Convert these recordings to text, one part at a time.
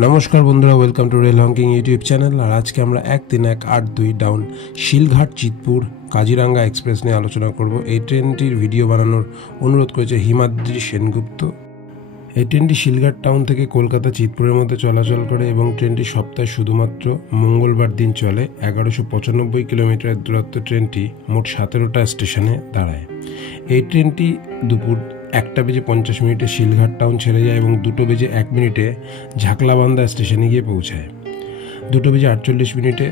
নমস্কার বন্ধুরা, welcome to rail honking YouTube channel. আর আজকে আমরা 13182 ডাউন শিলঘাট চিতপুর কাজিরাঙ্গা এক্সপ্রেস নিয়ে আলোচনা করব। এই ট্রেনটির ভিডিও বানানোর অনুরোধ করেছে হিমাদ্রি সেনগুপ্ত। এই ট্রেনটি শিলঘাট টাউন থেকে কলকাতা চিতপুরের মধ্যে চলাচল করে এবং ট্রেনটি সপ্তাহে শুধুমাত্র মঙ্গলবার দিন চলে। 1195 কিলোমিটারের দূরত্ব ট্রেনটি মোট 17টা স্টেশনে দাঁড়ায়। এই ট্রেনটি দুপুর 1:50 শিলঘাট টাউন ছেড়ে যায় এবং 2:01 ঝাকলাবান্ধা স্টেশনে গিয়ে পৌঁছায়। 2:48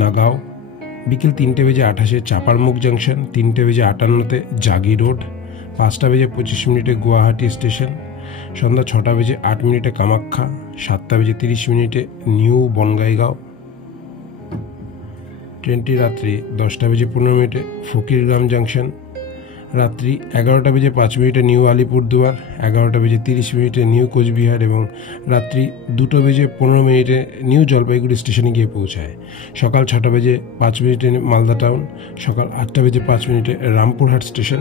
নাগাঁও, বিকেল 3:28 চাপারমুখ জাংশন, 3:58 জাগি রোড, 5:25 গুয়াহাটি স্টেশন, সন্ধ্যা 6:08 কামাখ্যা, 7:30 নিউ বনগাইগাঁও। ট্রেনটি রাত্রি 10:15 ফকিরগ্রাম জাংশন, রাত্রি 11:05 নিউ আলিপুরদুয়ার, 11:30 নিউ কোচবিহার এবং রাত্রি 2:15 নিউ জলপাইগুড়ি স্টেশনে গিয়ে পৌঁছায়। সকাল 6:05 মালদা টাউন, সকাল 8:05 রামপুরহাট স্টেশন,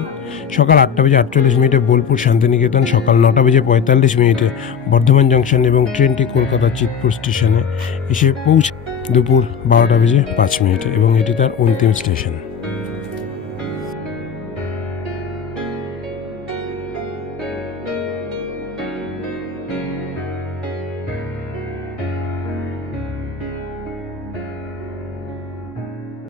সকাল 8:48 বোলপুর শান্তিনিকেতন, সকাল 9:45 বর্ধমান জংশন এবং ট্রেনটি কলকাতা চিতপুর স্টেশনে এসে পৌঁছায় দুপুর 12:05 এবং এটি তার অন্তিম স্টেশন।